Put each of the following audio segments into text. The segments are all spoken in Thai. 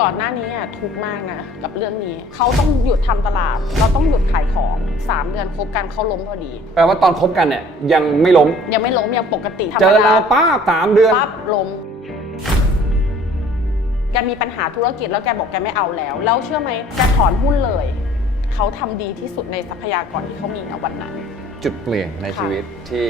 ก่อนหน้านี้อะทุกข์มากนะกับเรื่องนี้ เขาต้องหยุดทำตลาด เราต้องหยุดขายของ3เดือนคบกันเขาล้มพอดี แปลว่าตอนคบกันเนี่ยยังไม่ล้ม ยังไม่ล้มยังปกติธรรมเจอดาเราป้าสามเดือน ปั๊บล้มแกมีปัญหาธุรกิจแล้วแกบอกแกไม่เอาแล้ว แล้วเชื่อไหมแกถอนหุ้นเลย เขาทำดีที่สุดในทรัพยากรที่เขามีณวันนั้น จุดเปลี่ยนในค่ะชีวิตที่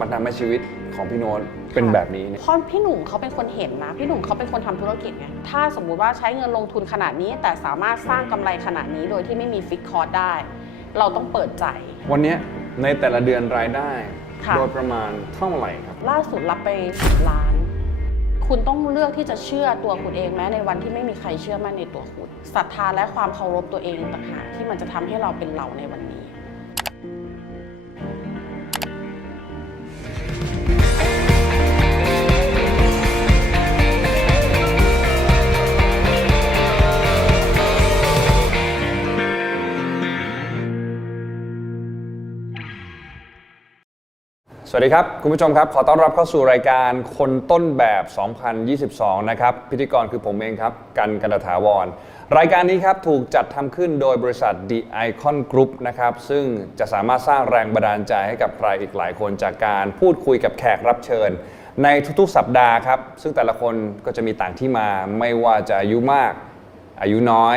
มันทำให้ชีวิต ของพี่โน้ตเป็นแบบนี้เนี่ย เพราะพี่หนุ่มเขาเป็นคนเห็นนะ พี่หนุ่มเขาเป็นคนทำธุรกิจไง ถ้าสมมุติว่าใช้เงินลงทุนขนาดนี้ แต่สามารถสร้างกำไรขนาดนี้โดยที่ไม่มีฟิกคอร์สได้ เราต้องเปิดใจ วันเนี้ยในแต่ละเดือนรายได้ ค่ะ โดยประมาณเท่าไหร่ครับ ล่าสุดรับไป10ล้าน คุณต้องเลือกที่จะเชื่อตัวคุณเองแม้ในวันที่ไม่มีใครเชื่อมั่นในตัวคุณศรัทธาและความเคารพตัวเองต่างหากที่มันจะทำให้เราเป็นเราในวันนี้ วัสดีครับ คุณผู้ชมครับ ขอต้อนรับเข้าสู่รายการคนต้นแบบ 2022 นะครับ พิธีกรคือผมเองครับ กันกันตถาวร รายการนี้ครับ ถูกจัดทำขึ้นโดยบริษัท The Icon Group นะครับ ซึ่งจะสามารถสร้างแรงบันดาลใจให้กับใครอีกหลายคนจากการพูดคุยกับแขกรับเชิญ ในทุกๆ สัปดาห์ครับ ซึ่งแต่ละคนก็จะมีต่างที่มา ไม่ว่าจะอายุมาก อายุน้อย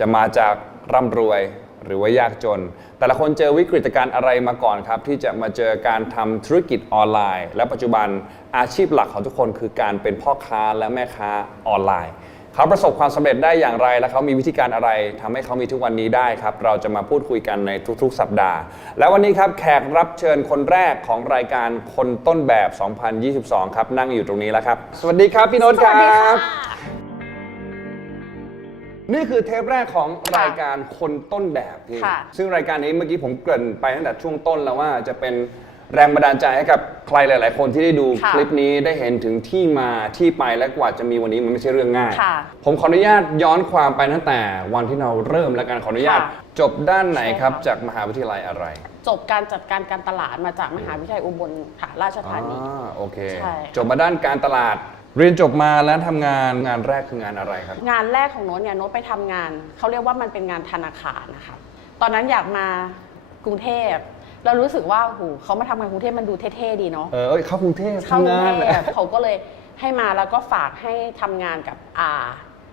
จะมาจากร่ำรวย หรือว่ายากจน แต่ละคนเจอวิกฤตการณ์อะไรมาก่อนครับ ที่จะมาเจอการทำธุรกิจออนไลน์ และปัจจุบันอาชีพหลักของทุกคนคือการเป็นพ่อค้าและแม่ค้าออนไลน์ เขาประสบความสำเร็จได้อย่างไร และเขามีวิธีการอะไรทำให้เขามีทุกวันนี้ได้ครับ เราจะมาพูดคุยกันในทุกๆ สัปดาห์ และวันนี้ครับแขกรับเชิญคนแรกของรายการคนต้นแบบ 2022 ครับนั่งอยู่ตรงนี้แล้วครับ สวัสดีครับพี่โน้ตครับ นี่คือเทปแรกของค่ะรายการคนต้นแบบพี่ค่ะ ซึ่งรายการนี้เมื่อกี้ผมเกริ่นไปตั้งแต่ช่วงต้นแล้วว่าจะเป็นแรงบันดาลใจให้กับใครหลาย ๆ คนที่ได้ดูค่ะคลิปนี้ได้เห็นถึงที่มาที่ไปและกว่าจะมีวันนี้มันไม่ใช่เรื่องง่าย ค่ะผมขออนุญาตย้อนความไปตั้งแต่วันที่เราเริ่มและการขออนุญาต ค่ะจบด้านไหนครับ ใช่ค่ะ จากมหาวิทยาลัยอะไรจบการจัดการการตลาดมาจากมหาวิทยาลัยอุบลค่ะราชธานี อ่าโอเค ใช่ จบมาด้านการตลาด เรียนจบมาแล้วทำงานงานแรกคืองานอะไรครับ งานแรกของโน้ตเนี่ยโน้ตไปทำงาน เขาเรียกว่ามันเป็นงานธนาคารนะคะตอนนั้นอยากมากรุงเทพเรารู้สึกว่าโอ้โหเขามาทำงานกรุงเทพมันดูเท่ๆดีเนาะ เออเอ้ยเข้ากรุงเทพเข้ากทำรุงงานเทพเขาก็เลยให้มาแล้วก็ฝากให้ทำงานกับอา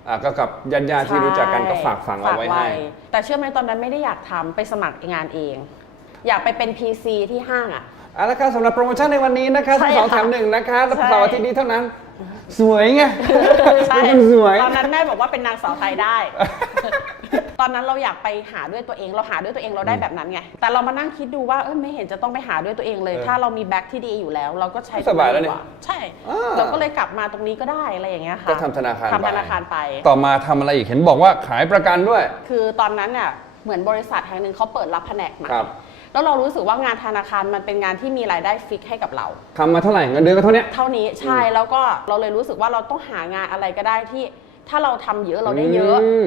อะก็กับญาติญาติๆที่รู้จักกันก็ฝากฝังเอาไว้ให้ แต่เชื่อไหมตอนนั้นไม่ได้อยากทำไปสมัครงานเอง อยากไปเป็น PC ที่ห้างอะเอาละครับสำหรับโปรโมชั่นในวันนี้นะคะใช่สองค่ะแถมหนึ่งนะคะแล้วใช่ เสาร์อาทิตย์นี้เท่านั้น สวยไงใช่เป็นคนสวย ตอนนั้นแม่บอกว่าเป็นนางสาวไทยได้ ตอนนั้นเราอยากไปหาด้วยตัวเอง เราหาด้วยตัวเองเราได้แบบนั้นไง แต่เรามานั่งคิดดูว่าเออไม่เห็นจะต้องไปหาด้วยตัวเองเลยเออถ้าเรามีแบ็คที่ดีอยู่แล้ว เราก็ใช้สบายแล้วนี่ตรงดีกใช่อ่าเราก็เลยกลับมาตรงนี้ก็ได้อะไรอย่างเงี้ยค่ะก็ทำธนาคารทำไปธนาคารไป ต่อมาทำอะไรอีกเห็นบอกว่าขายประกันด้วย คือตอนนั้นเนี่ยเหมือนบริษัทแห่งหนึ่งเขาเปิดรับแผนกใหม่ครับ แล้วเรารู้สึกว่างานธนาคารมันเป็นงานที่มีรายได้ฟิกให้กับเรา ทำมาเท่าไหร่เงินเดือนก็เท่าเนี้ย เท่านี้ใช่แล้วก็เราเลยรู้สึกว่าเราต้องหางานอะไรก็ได้ที่ ถ้าเราทำเยอะเราได้เยอะ ม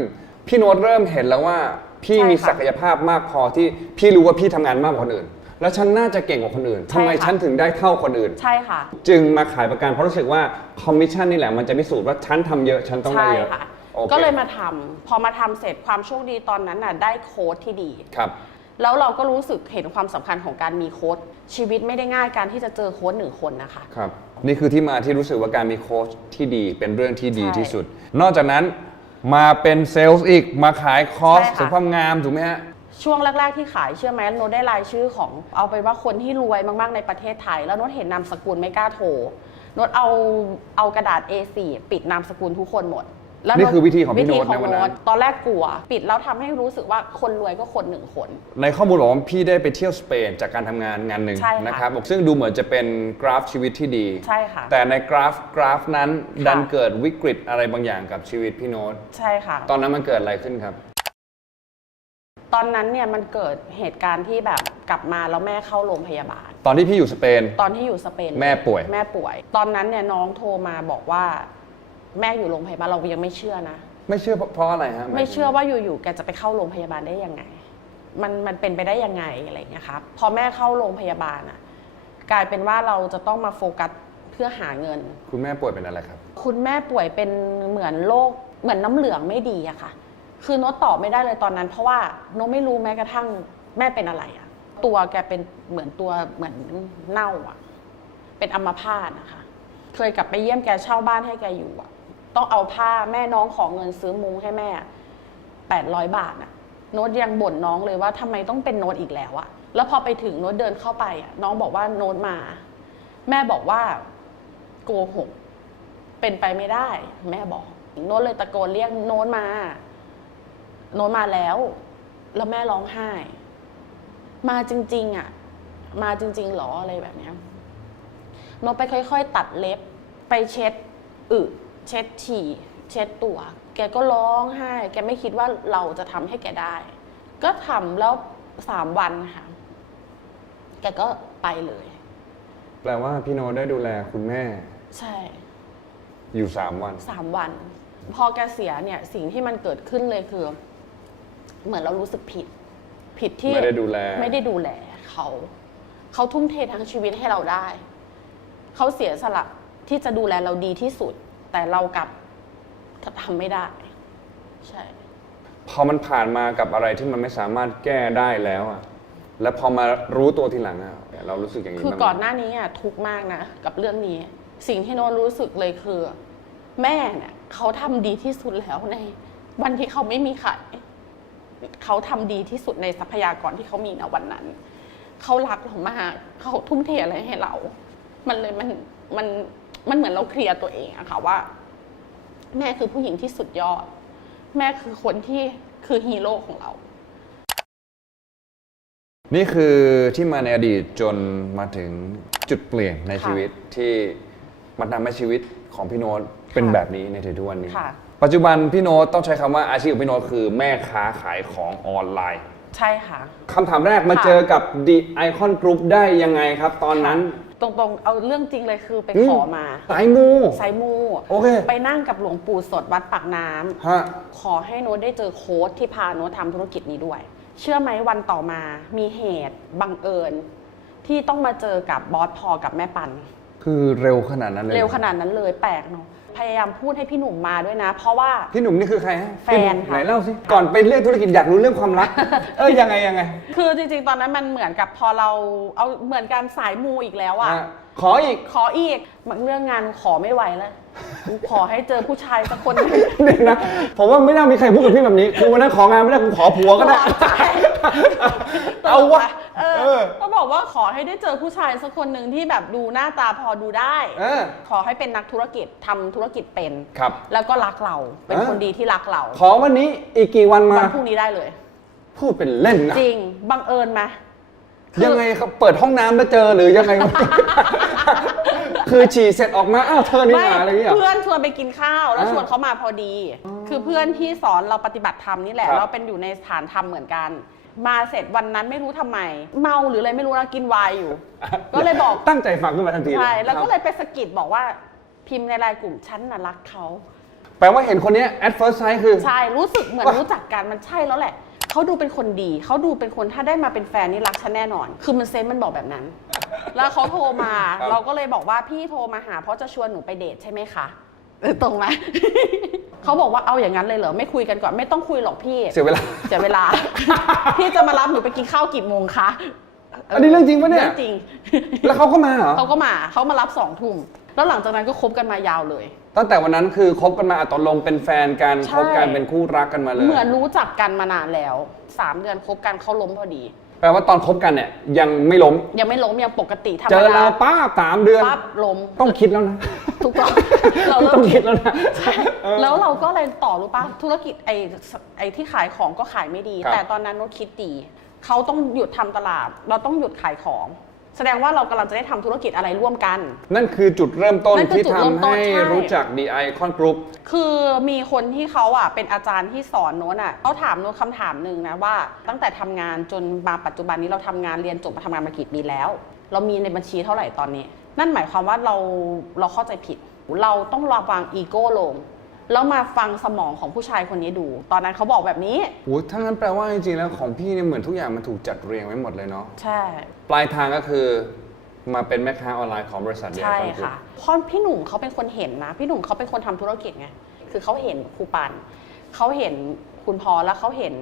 พี่โน้ตเริ่มเห็นแล้วว่า พี่ใช่มีค่ะศักยภาพมากพอที่พี่รู้ว่าพี่ทำงานมากกว่าคนอื่น แล้วฉันน่าจะเก่งกว่าคนอื่นใช่ทำไมค่ะ ฉันถึงได้เท่าคนอื่น ใช่ค่ะ จึงมาขายประกันเพราะรู้สึกว่าคอมมิชชั่นนี่แหละมันจะพิสูจน์ว่าฉันทำเยอะฉันต้องได้ใช่เยอะค่ะ โอคก็เลยมาทำพอมาทำเสร็จความโชคดีตอนนั้นน่ะได้โค้ดที่ดี ครับ แล้วเราก็รู้สึกเห็นความสำคัญของการมีโค้ดชีวิตไม่ได้ง่ายการที่จะเจอโค้ดหนึ่งคนนะคะ ครับ นี่คือที่มาที่รู้สึกว่าการมีโค้ชที่ดีเป็นเรื่องที่ดีใช่ที่สุด นอกจากนั้นมาเป็นเซลล์อีกมาขายคอร์สใช่ค่ะเสริมความงามถูกไหมฮะ ช่วงแรก ๆ ที่ขายเชื่อไหมโน้ตได้รายชื่อของเอาไปนว่าคนที่รวยมาก ๆ ในประเทศไทย แล้วโน้ตเห็นนามสกุลไม่กล้าโทรโน้ตเอาเอากระดาษ A4 ปิดนามสกุลทุกคนหมด แล้วนี่คือวิธีของพี่วิธีโน้ตในวันนั้นตอนแรกกลัว ปิดแล้วทำให้รู้สึกว่าคนรวยก็คนหนึ่งคน ในข้อมูลบอกว่าพี่ได้ไปเที่ยวสเปนจากการทำงานงานหนึ่งใช่ค่ะนะครับบอกซึ่งดูเหมือนจะเป็นกราฟชีวิตที่ดีใช่ค่ะแต่ในกราฟกราฟนั้นค่ะดันเกิดวิกฤตอะไรบางอย่างกับชีวิตพี่โน้ตใช่ค่ะ ตอนนั้นมันเกิดอะไรขึ้นครับตอนนั้นเนี่ยมันเกิดเหตุการณ์ที่แบบกลับมาแล้วแม่เข้าโรงพยาบาล ตอนที่พี่อยู่สเปน ตอนที่อยู่สเปน แม่ป่วย แม่ป่วย ตอนนั้นเนี่ยน้องโทรมาบอกว่า แม่อยู่โรงพยาบาลเรายังไม่เชื่อนะ ไม่เชื่อเพราะเพราะอะไรฮะหายถึงไม่เชื่อว่าอยู่ๆแกจะไปเข้าโรงพยาบาลได้ยังไง มันมันเป็นไปได้ยังไงอะไรอย่างเงี้ยครับพอแม่เข้าโรงพยาบาลอะ กลายเป็นว่าเราจะต้องมาโฟกัสเพื่อหาเงิน คุณแม่ป่วยเป็นอะไรครับ คุณแม่ป่วยเป็นเหมือนโรคเหมือนน้ำเหลืองไม่ดีอะค่ะ คือโน้ตตอบไม่ได้เลยตอนนั้น เพราะว่าโน้ตไม่รู้แม้กระทั่งแม่เป็นอะไรอะตัวแกเป็นเหมือนตัวเหมือนเน่าอะเป็นอัมพาตนะคะ เคยกลับไปเยี่ยมแกเช่าบ้านให้แกอยู่อะ ต้องเอาผ้าแม่น้องขอเงินซื้อมุ้งให้แม่แปดร้อยบาทอะโน้ตยังบ่นน้องเลยว่าทำไมต้องเป็นโน้ตอีกแล้วอะแล้วพอไปถึงโน้ตเดินเข้าไปอะน้องบอกว่าโน้ตมา แม่บอกว่าโกหกเป็นไปไม่ได้ แม่บอก โน้ตเลยตะโกนเรียกโน้ตมา โน้ตมาแล้ว แล้วแม่ร้องไห้ มาจริง ๆอะมาจริง ๆหรออะไรแบบเนี้ยโน้ตไปค่อย ๆ ตัดเล็บไปเช็ดอึ เช็ดฉี่ เช็ดตัว แกก็ร้องไห้ แกไม่คิดว่าเราจะทำให้แกได้ ก็ทำแล้วสามวันค่ะ แกก็ไปเลย แปลว่าพี่โน้ตได้ดูแลคุณแม่ ใช่ อยู่3วันสามวัน พอแกเสียเนี่ย สิ่งที่มันเกิดขึ้นเลยคือ เหมือนเรารู้สึกผิด ผิดที่ไม่ได้ดูแล ไม่ได้ดูแลเขาเขาทุ่มเททั้งชีวิตให้เราได้ เขาเสียสละที่จะดูแลเราดีที่สุด แต่เรากลับทำไม่ได้ ใช่ พอมันผ่านมากับอะไรที่มันไม่สามารถแก้ได้แล้วอะแล้วพอมารู้ตัวทีหลังอะเรารู้สึกอย่างนี้คือบ้างไหมก่อนหน้านี้อะทุกข์มากนะกับเรื่องนี้ สิ่งที่โน้ตรู้สึกเลยคือ แม่เนี่ยเขาทำดีที่สุดแล้วใน วันที่เขาไม่มีใครเขาทำดีที่สุดในทรัพยากรที่เขามีณวันนั้น เขารักเรามากเขาทุ่มเทอะไรให้เรา มันเลยมันมัน มันเหมือนเราเคลียร์ตัวเองอะค่ะว่า แม่คือผู้หญิงที่สุดยอด แม่คือคนที่คือฮีโร่ของเรา นี่คือที่มาในอดีตจนมาถึงจุดเปลี่ยนในค่ะชีวิตที่มันทำให้ชีวิตของพี่โน้ตเป็นค่ะแบบนี้ในถึงทุกวันนี้ ค่ะ ปัจจุบันพี่โน้ตต้องใช้คำว่าอาชีพของพี่โน้ตคือแม่ค้าขายของออนไลน์ใช่ค่ะ คำถามแรกมาค่ะ เจอกับ The Icon Group ได้ยังไงครับ ตอนนั้น ตรงๆ เอาเรื่องจริงเลยคือไปอืมขอมาสายมูไซมูโอเค ไปนั่งกับหลวงปู่สดวัดปากน้ำฮะ ขอให้โน้ตได้เจอโค้ดที่พาโน้ตทำธุรกิจนี้ด้วย เชื่อไหมวันต่อมามีเหตุบังเอิญ ที่ต้องมาเจอกับบอสพอกับแม่ปัน คือเร็วขนาดนั้นเลยเร็วขนาดนั้นเลยแปลกเนาะ พยายามพูดให้พี่หนุ่มมาด้วยนะ เพราะว่า พี่หนุ่มนี่คือใครฮะแฟนค่ะ ไหนเล่าสิ ก่อนไปเรื่องธุรกิจอยากรู้เรื่องความรัก เอ้ยยังไงยังไงคือจริงๆ ตอนนั้นมันเหมือนกับพอเราเอาเหมือนการสายมูอีกแล้วอะอะขออีก ขออีกเรื่องงานขอไม่ไหวแล้วขอให้เจอผู้ชายสักคนหนึ่ง เดี๋ยวนะผมว่าไม่น่ามีใครพูดกับพี่แบบนี้ คือวันนั้นของานไม่ได้กูขอผัวก็ได้ใช่ เอาวะเอเอออก็บอกว่าขอให้ได้เจอผู้ชายสักคนหนึ่งที่แบบดูหน้าตาพอดูได้ เออ ขอให้เป็นนักธุรกิจทำธุรกิจเป็น ครับ แล้วก็รักเราเป็นเออคนดีที่รักเราขอวันนี้อีกกี่วันมา วันพรุ่งนี้ได้เลย พูดเป็นเล่นนะจริงบังเอิญไหม คือ ยังไงครับเปิดห้องน้ำแล้วเจอหรือยังไงคือฉี่เสร็จออกมาอ้าวเธอนี่ไม่หาอะไรอย่างเงี้ย เพื่อนชวนไปกินข้าวแล้วอ่าชวนเขามาพอดี คือเพื่อนที่สอนเราปฏิบัติธรรมนี่แหละ ครับเราเป็นอยู่ในสถานธรรมเหมือนกัน มาเสร็จวันนั้นไม่รู้ทำไม เมาหรืออะไรไม่รู้นะกินไวน์อยู่ ก็เลยบอก ตั้งใจฟังขึ้นมาทันทีใช่แล้วก็ครับเลยไปสะกิดบอกว่าพิมพ์ในไลน์กลุ่มฉันน่ะรักเขาแปลว่าเห็นคนเนี้ย at first sight คือ ใช่รู้สึกเหมือนว่ารู้จักกันมันใช่แล้วแหละเขาดูเป็นคนดีเขาดูเป็นคนถ้าได้มาเป็นแฟนนี่รักฉันแน่นอน คือมันเซนส์มันบอกแบบนั้น แล้วเขาโทรมา ครับ เราก็เลยบอกว่าพี่โทรมาหาเพราะจะชวนหนูไปเดทใช่ไหมคะเออ ตรงไหม เขาบอกว่าเอาอย่างนั้นเลยเหรอ ไม่คุยกันก่อน ไม่ต้องคุยหรอกพี่ เสียเวลา เสียเวลา พี่จะมารับหนูไปกินข้าวกี่โมงคะอันนี้เรื่องจริงปะเนี่ย เรื่องจริง แล้วเขาก็มาเหรอ เขาก็มา เขามารับสองทุ่ม แล้วหลังจากนั้นก็คบกันมายาวเลย ตั้งแต่วันนั้นคือคบกันมาอะตกลงเป็นแฟนกันใช่ คบกันเป็นคู่รักกันมาเลย เหมือนรู้จักกันมานานแล้ว สามเดือนคบกันเขาล้มพอดี แปลว่าตอนคบกันเนี่ยยังไม่ล้ม ยังไม่ล้มยังปกติธรรมเจอดาเราป้าสามเดือน ปั๊บล้มต้องคิดแล้วนะทุกต้องเราเริ่ต้อมงคิดแล้วนะแล้วเราก็เลยต่อรู้ปะธุรกิจไอ้ไอ้ที่ขายของก็ขายไม่ดี ครับแต่ตอนนั้นโน้ตคิดดีเขาต้องหยุดทำตลาด เราต้องหยุดขายของ แสดงว่าเรากำลังจะได้ทำธุรกิจอะไรร่วมกัน นั่นคือจุดเริ่มต้นนั่นคือที่จุดเริ่มทำต้นให้ใช่ รู้จัก The Icon Group คือมีคนที่เขาอะเป็นอาจารย์ที่สอนโน้ตอะเขาถามโน้ตคำถามหนึ่งนะว่า ตั้งแต่ทำงานจนมาปัจจุบันนี้เราทำงานเรียนจบมาทำงานมากี่ปีแล้ว เรามีในบัญชีเท่าไหร่ตอนนี้ นั่นหมายความว่าเราเราเข้าใจผิด เราต้องระวังอีโก้ลง แล้วมาฟังสมองของผู้ชายคนนี้ดู ตอนนั้นเขาบอกแบบนี้ โอ้ถ้างั้นแปลว่าจริงๆแล้วของพี่เนี่ยเหมือนทุกอย่างมันถูกจัดเรียงไว้หมดเลยเนาะ ใช่ ปลายทางก็คือมาเป็นแม่ค้าออนไลน์ของบริษัท The ใช่ Icon Group ค่ะเพราะพี่หนุ่มเขาเป็นคนเห็นนะ พี่หนุ่มเขาเป็นคนทำธุรกิจไง คือเขาเห็นครูปัน เขาเห็นคุณพอแล้วเขาเห็น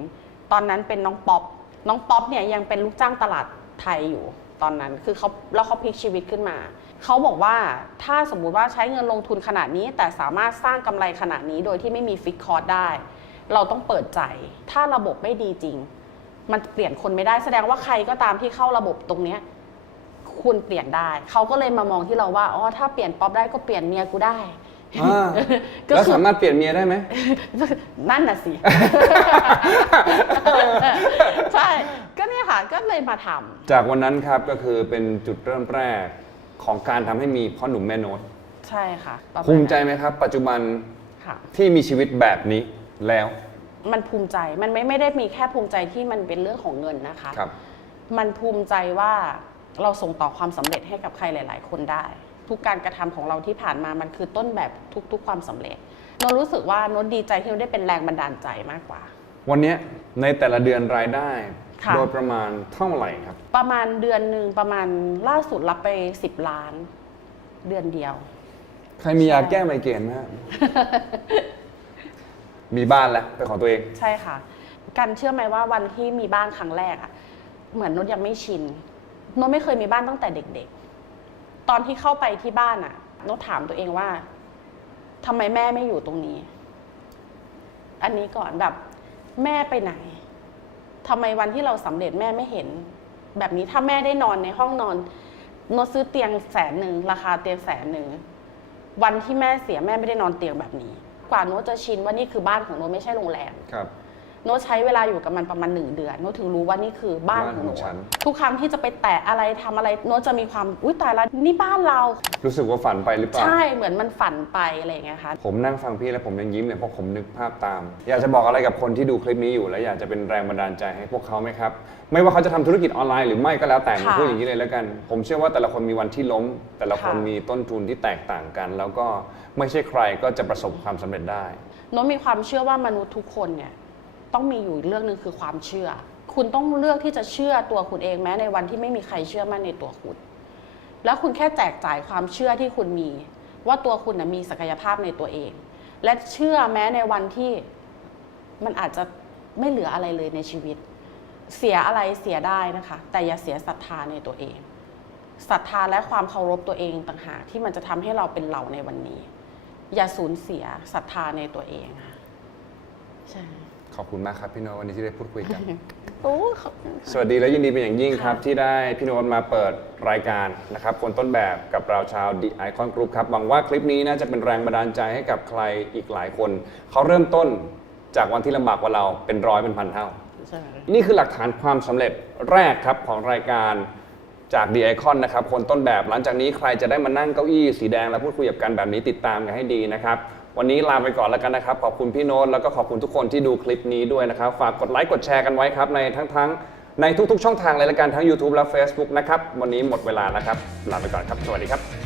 ตอนนั้นเป็นน้องป๊อป น้องป๊อปเนี่ยยังเป็นลูกจ้างตลาดไทยอยู่ตอนนั้น คือเขาแล้วเขาพลิกชีวิตขึ้นมา เขาบอกว่าถ้าสมมุติว่าใช้เงินลงทุนขนาดนี้ แต่สามารถสร้างกำไรขนาดนี้โดยที่ไม่มีฟิกคอร์สได้ เราต้องเปิดใจ ถ้าระบบไม่ดีจริง มันเปลี่ยนคนไม่ได้แสดงว่าใครก็ตามที่เข้าระบบตรงเนี้ยคุณเปลี่ยนได้ เขาก็เลยมามองที่เราว่าอ๋อถ้าเปลี่ยนป๊อปได้ก็เปลี่ยนเมียกูได้อ่าก็แล้วคือสามารถเปลี่ยนเมียได้ไหม นั่นน่ะสิ ใช่ ก็เนี่ยค่ะ ก็เลยมาทำ จากวันนั้นครับก็คือเป็นจุดเริ่มแรก ของการทำให้มีพ่อหนุ่มแม่โน้ตใช่ค่ะประาณภูมิใจไหมครับ ปัจจุบันค่ะ ที่มีชีวิตแบบนี้แล้วมันภูมิใจมันไม่ไม่ได้มีแค่ภูมิใจที่มันเป็นเรื่องของเงินนะคะ ครับ มันภูมิใจว่าเราส่งต่อความสำเร็จให้กับใครหลาย ๆ คนได้ ทุกการกระทำของเราที่ผ่านมามันคือต้นแบบทุก ๆ ความสำเร็จโนตรู้สึกว่าโนตดีใจที่โนตได้เป็นแรงบันดาลใจมากกว่า วันเนี้ยในแต่ละเดือนรายได้ ค่ะ โดยประมาณเท่าไหร่ครับ ประมาณเดือนหนึ่งประมาณล่าสุดรับไป 10 ล้าน เดือนเดียว ใครมียาแก้ไมเกรนไหมฮะ มีบ้านแล้วเป็นของตัวเอง ใช่ค่ะ กันเชื่อไหมว่าวันที่มีบ้านครั้งแรกอะเหมือนนดยังไม่ชินนดไม่เคยมีบ้านตั้งแต่เด็กๆ ตอนที่เข้าไปที่บ้านอะนดถามตัวเองว่าทำไมแม่ไม่อยู่ตรงนี้ อันนี้ก่อนแบบแม่ไปไหน ทำไมวันที่เราสำเร็จแม่ไม่เห็น แบบนี้ถ้าแม่ได้นอนในห้องนอนนดซื้อเตียงแสนหนึ่งราคาเตียงแสนหนึ่งวันที่แม่เสียแม่ไม่ได้นอนเตียงแบบนี้ กว่าโนจะชินว่านี่คือบ้านของโนไม่ใช่โรงแรมครับ โน้ตใช้เวลาอยู่กับมันประมาณหนึ่งเดือนโน้ตถึงรู้ว่านี่คือบ้านของโน้บ้านของฉัตนทุกครั้งที่จะไปแตะอะไรทำอะไรโน้ตจะมีความอุ้ยตายแล้วนี่บ้านเรา รู้สึกว่าฝันไปหรือเปล่า ใช่เหมือนมันฝันไปอะไรอย่างเงี้ยค่ะ ผมนั่งฟังพี่แล้วผมยังยิ้มเลยเพราะผมนึกภาพตาม อยากจะบอกอะไรกับคนที่ดูคลิปนี้อยู่ แล้วอยากจะเป็นแรงบันดาลใจให้พวกเขาไหมครับ ไม่ว่าเขาจะทำธุรกิจออนไลน์หรือไม่ก็แล้วแต่ผมค่ะพูดอย่างนี้เลยแล้วกัน ผมเชื่อว่าแต่ละคนมีวันที่ล้ม แต่ละคนค่ะ มีต้นทุนที่แตกต่างกัน แล้วก็ไม่ใช่ใครก็จะประสบความสำเร็จได้ โน้ตมีความเชื่อว่ามนุษย์ทุกคนเนี่ย ต้องมีอยู่เรื่องหนึ่งคือความเชื่อ คุณต้องเลือกที่จะเชื่อตัวคุณเองแม้ในวันที่ไม่มีใครเชื่อมั่นในตัวคุณ แล้วคุณแค่แจกจ่ายความเชื่อที่คุณมี ว่าตัวคุณนะมีศักยภาพในตัวเอง และเชื่อแม้ในวันที่มันอาจจะไม่เหลืออะไรเลยในชีวิต เสียอะไรเสียได้นะคะ แต่อย่าเสียศรัทธาในตัวเองศรัทธาและความเคารพตัวเองต่างหากที่มันจะทำให้เราเป็นเราในวันนี้ อย่าสูญเสียศรัทธาในตัวเองค่ะใช่ ขอบคุณมากครับพี่โนตวันนี้ที่ได้พูดคุยกัน โอ้ขอบคุณค่ะสวัสดีและยินดีเป็นอย่างยิ่งครับค่ะที่ได้พี่โนตมาเปิดรายการนะครับ คนต้นแบบกับเราชาว The Icon Group ครับหวังว่าคลิปนี้น่าจะเป็นแรงบันดาลใจให้กับใครอีกหลายคน เขาเริ่มต้นจากวันที่ลำบากกว่าเราเป็นร้อยเป็นพันเท่า ใช่ นี่คือหลักฐานความสำเร็จแรกครับของรายการจาก The Icon นะครับ คนต้นแบบหลังจากนี้ใครจะได้มานั่งเก้าอี้สีแดง แล้วพูดคุยกับกันแบบนี้ติดตามกันให้ดีนะครับ วันนี้ลาไปก่อนแล้วกันนะครับ ขอบคุณพี่โน้ตแล้วก็ขอบคุณทุกคนที่ดูคลิปนี้ด้วยนะครับ ฝากกดไลค์กดแชร์กันไว้ครับ ในทั้งทั้งในทุกๆ ช่องทางเลยละกันทั้ง YouTube และ Facebook นะครับ วันนี้หมดเวลาแล้วครับ ลาไปก่อนครับ สวัสดีครับ